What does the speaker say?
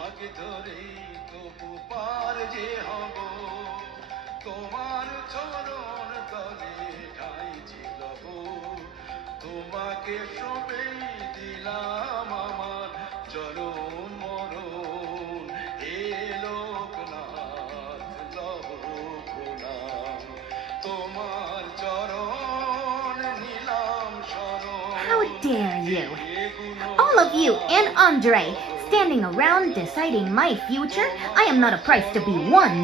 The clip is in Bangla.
আগে ধরেই তবু পার যে হব তোমার চরণ তলে ঠাই ছিল তোমাকে সবেই দিলাম আমার চরণ মরণ হে লোকনাথ লব প্রণাম তোমার চরণ নিলাম শরণ How dare you? All of you and Andre standing around deciding my future? I am not a price to be won.